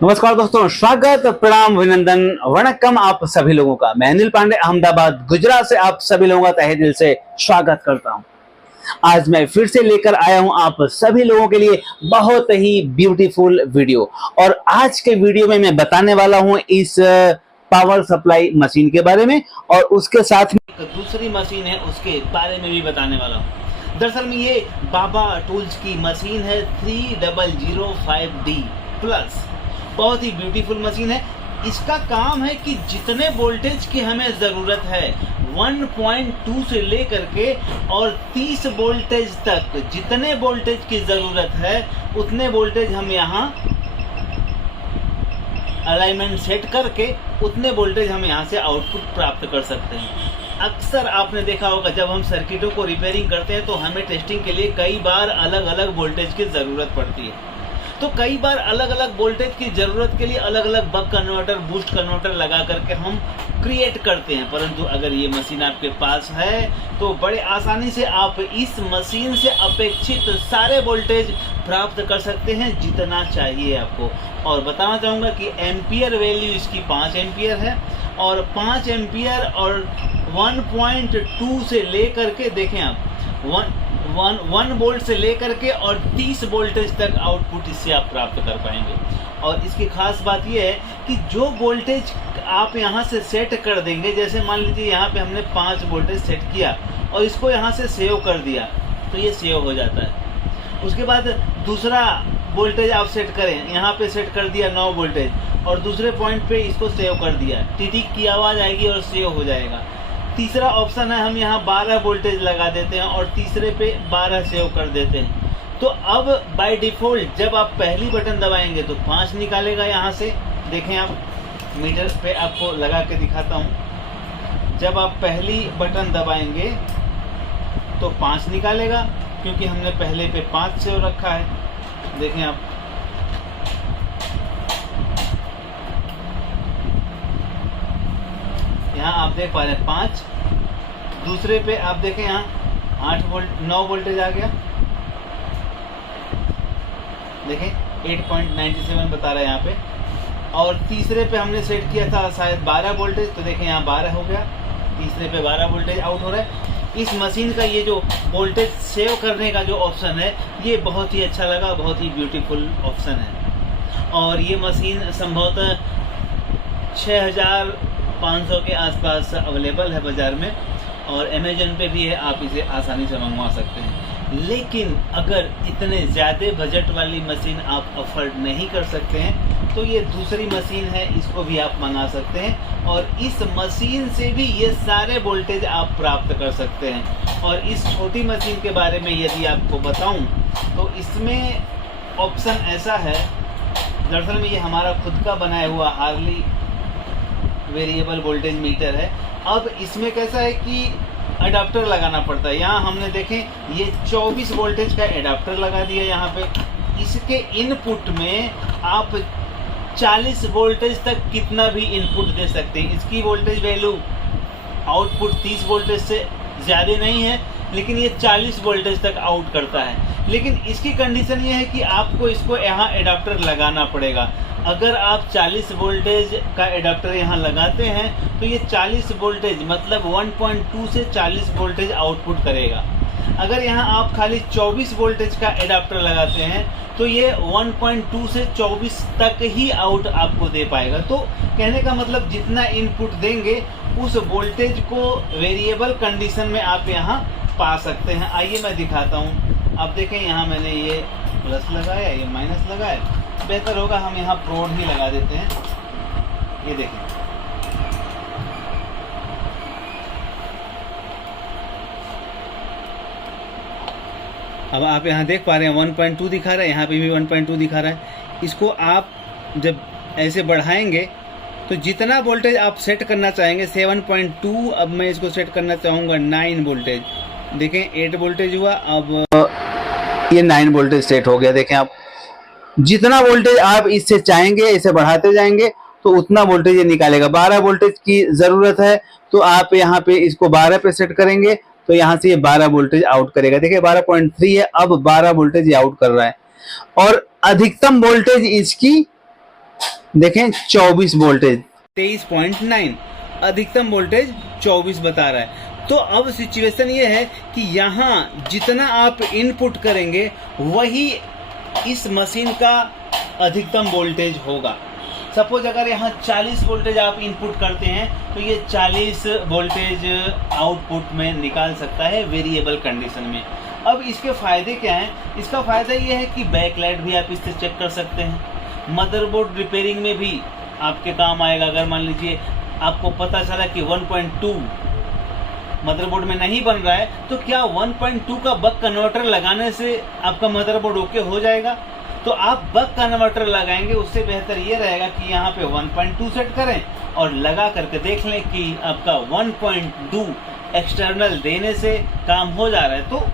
नमस्कार दोस्तों, स्वागत, प्रणाम, अभिनंदन, वणक्कम आप सभी लोगों का। मैं अनिल पांडे अहमदाबाद गुजरात से आप सभी लोगों का तहे दिल से स्वागत करता हूं। आज मैं फिर से लेकर आया हूं आप सभी लोगों के लिए बहुत ही ब्यूटीफुल वीडियो। और आज के वीडियो में मैं बताने वाला हूं इस पावर सप्लाई मशीन के बारे में, और उसके साथ में दूसरी मशीन है उसके बारे में भी बताने वाला हूं। दरअसल में ये बाबा टूल्स की मशीन है 3005D प्लस। बहुत ही ब्यूटीफुल मशीन है। इसका काम है कि जितने वोल्टेज की हमें ज़रूरत है 1.2 से लेकर के और 30 वोल्टेज तक, जितने वोल्टेज की ज़रूरत है उतने वोल्टेज हम यहाँ अलाइनमेंट सेट करके उतने वोल्टेज हम यहाँ से आउटपुट प्राप्त कर सकते हैं। अक्सर आपने देखा होगा जब हम सर्किटों को रिपेयरिंग करते हैं तो हमें टेस्टिंग के लिए कई बार अलग अलग वोल्टेज की ज़रूरत पड़ती है। तो कई बार अलग अलग वोल्टेज की ज़रूरत के लिए अलग अलग बक कन्वर्टर, बूस्ट कन्वर्टर लगा करके हम क्रिएट करते हैं। परंतु अगर ये मशीन आपके पास है तो बड़े आसानी से आप इस मशीन से अपेक्षित सारे वोल्टेज प्राप्त कर सकते हैं जितना चाहिए आपको। और बताना चाहूँगा कि एम्पियर वैल्यू इसकी 5 एम्पियर है, और 5 एम्पियर और 1.2 से लेकर के देखें आप 1 वोल्ट से लेकर के और 30 वोल्टेज तक आउटपुट इससे आप प्राप्त कर पाएंगे। और इसकी खास बात यह है कि जो वोल्टेज आप यहाँ से सेट कर देंगे, जैसे मान लीजिए यहाँ पे हमने 5 वोल्टेज सेट किया और इसको यहाँ से सेव कर दिया तो ये सेव हो जाता है। उसके बाद दूसरा वोल्टेज आप सेट करें, यहाँ पे सेट कर दिया 9 वोल्टेज और दूसरे पॉइंट पे इसको सेव कर दिया, टिटिक की आवाज़ आएगी और सेव हो जाएगा। तीसरा ऑप्शन है हम यहाँ 12 वोल्टेज लगा देते हैं और तीसरे पे 12 सेव कर देते हैं। तो अब बाय डिफ़ॉल्ट जब आप पहली बटन दबाएंगे तो 5 निकालेगा यहाँ से। देखें आप मीटर पे आपको लगा के दिखाता हूँ। जब आप पहली बटन दबाएंगे तो 5 निकालेगा क्योंकि हमने पहले पे 5 सेव रखा है। देखें आप, यहाँ आप देख पा रहे हैं 5। दूसरे पे आप देखें यहाँ 9 वोल्टेज आ गया। देखें 8.97 बता रहा है यहाँ पे। और तीसरे पे हमने सेट किया था शायद 12 वोल्टेज, तो देखें यहाँ 12 हो गया। तीसरे पे 12 वोल्टेज आउट हो रहा है। इस मशीन का ये जो वोल्टेज सेव करने का जो ऑप्शन है ये बहुत ही अच्छा लगा, बहुत ही ब्यूटीफुल ऑप्शन है। और ये मशीन संभवतः 6500 के आसपास अवेलेबल है बाज़ार में, और अमेजन पे भी है, आप इसे आसानी से मंगवा सकते हैं। लेकिन अगर इतने ज़्यादा बजट वाली मशीन आप अफोर्ड नहीं कर सकते हैं तो ये दूसरी मशीन है, इसको भी आप मंगा सकते हैं और इस मशीन से भी ये सारे वोल्टेज आप प्राप्त कर सकते हैं। और इस छोटी मशीन के बारे में यदि आपको बताऊं तो इसमें ऑप्शन ऐसा है, दरअसल में ये हमारा खुद का बनाया हुआ हार्ली वेरिएबल वोल्टेज मीटर है। अब इसमें कैसा है कि अडाप्टर लगाना पड़ता है। यहाँ हमने देखें ये 24 वोल्टेज का अडाप्टर लगा दिया यहाँ पे। इसके इनपुट में आप 40 वोल्टेज तक कितना भी इनपुट दे सकते हैं। इसकी वोल्टेज वैल्यू आउटपुट 30 वोल्टेज से ज़्यादा नहीं है, लेकिन ये 40 वोल्टेज तक आउट करता है। लेकिन इसकी कंडीशन ये है कि आपको इसको यहाँ एडाप्टर लगाना पड़ेगा। अगर आप 40 वोल्टेज का एडाप्टर यहाँ लगाते हैं तो ये 40 वोल्टेज मतलब 1.2 से 40 वोल्टेज आउटपुट करेगा। अगर यहाँ आप खाली 24 वोल्टेज का एडाप्टर लगाते हैं तो ये 1.2 से 24 तक ही आउट आपको दे पाएगा। तो कहने का मतलब जितना इनपुट देंगे उस वोल्टेज को वेरिएबल कंडीशन में आप यहाँ पा सकते हैं। आइए मैं दिखाता हूँ। आप देखें यहाँ मैंने ये प्लस लगाया, ये माइनस लगाया। बेहतर होगा हम यहाँ प्रोड ही लगा देते हैं। ये देखें, अब आप यहाँ देख पा रहे हैं 1.2 दिखा रहा है, यहाँ पे भी 1.2 दिखा रहा है। इसको आप जब ऐसे बढ़ाएंगे तो जितना वोल्टेज आप सेट करना चाहेंगे 7.2, अब मैं इसको सेट करना चाहूँगा 9 वोल्टेज। देखें 8 वोल्टेज हुआ, अब ये 9 वोल्टेज सेट हो गया। देखें आप, जितना वोल्टेज आप इससे चाहेंगे इसे बढ़ाते जाएंगे तो उतना वोल्टेज ये निकालेगा। 12 वोल्टेज की ज़रूरत है तो आप यहाँ पे इसको 12 पे सेट करेंगे तो यहाँ से ये 12 वोल्टेज आउट करेगा। देखिए 12.3 है, अब 12 वोल्टेज ये आउट कर रहा है। और अधिकतम वोल्टेज इसकी देखें 24 वोल्टेज, 23.9, अधिकतम वोल्टेज 24 बता रहा है। तो अब सिचुएशन ये है कि यहाँ जितना आप इनपुट करेंगे वही इस मशीन का अधिकतम वोल्टेज होगा। सपोज अगर यहाँ 40 वोल्टेज आप इनपुट करते हैं तो ये 40 वोल्टेज आउटपुट में निकाल सकता है वेरिएबल कंडीशन में। अब इसके फ़ायदे क्या हैं? इसका फ़ायदा ये है कि बैकलाइट भी आप इससे चेक कर सकते हैं। मदरबोर्ड रिपेयरिंग में भी आपके काम आएगा। अगर मान लीजिए आपको पता चला कि 1.2 मदरबोर्ड में नहीं बन रहा है, तो क्या 1.2 का बक कन्वर्टर लगाने से आपका मदरबोर्ड ओके हो जाएगा? तो आप बक कन्वर्टर लगाएंगे, उससे बेहतर ये रहेगा कि यहाँ पे 1.2 सेट करें और लगा करके देख लें कि आपका 1.2 एक्सटर्नल देने से काम हो जा रहा है। तो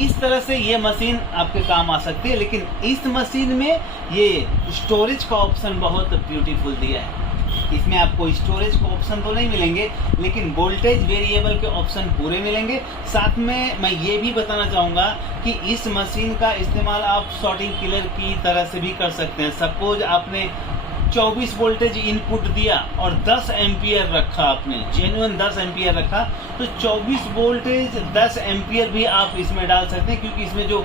इस तरह से ये मशीन आपके काम आ सकती है। लेकिन इस मशीन में ये स्टोरेज का ऑप्शन बहुत ब्यूटीफुल दिया है। इसमें आपको स्टोरेज का ऑप्शन तो नहीं मिलेंगे, लेकिन वोल्टेज वेरिएबल के ऑप्शन पूरे मिलेंगे। साथ में मैं ये भी बताना चाहूँगा कि इस मशीन का इस्तेमाल आप शॉर्टिंग किलर की तरह से भी कर सकते हैं। सपोज आपने 24 वोल्टेज इनपुट दिया और 10 एम्पियर रखा, आपने जेन्युइन 10 एम्पियर रखा, तो 24 वोल्टेज 10 एम्पियर भी आप इसमें डाल सकते हैं, क्योंकि इसमें जो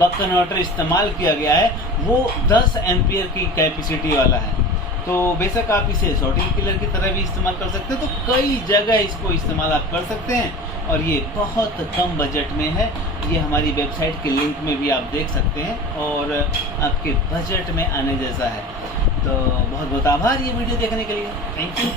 बक कन्वर्टर इस्तेमाल किया गया है वो 10 एम्पियर की कैपेसिटी वाला है। तो बेशक आप इसे शॉर्टिंग किलर की तरह भी इस्तेमाल कर सकते हैं। तो कई जगह इसको इस्तेमाल आप कर सकते हैं और ये बहुत कम बजट में है। ये हमारी वेबसाइट के लिंक में भी आप देख सकते हैं और आपके बजट में आने जैसा है। तो बहुत बहुत आभार ये वीडियो देखने के लिए। Thank you.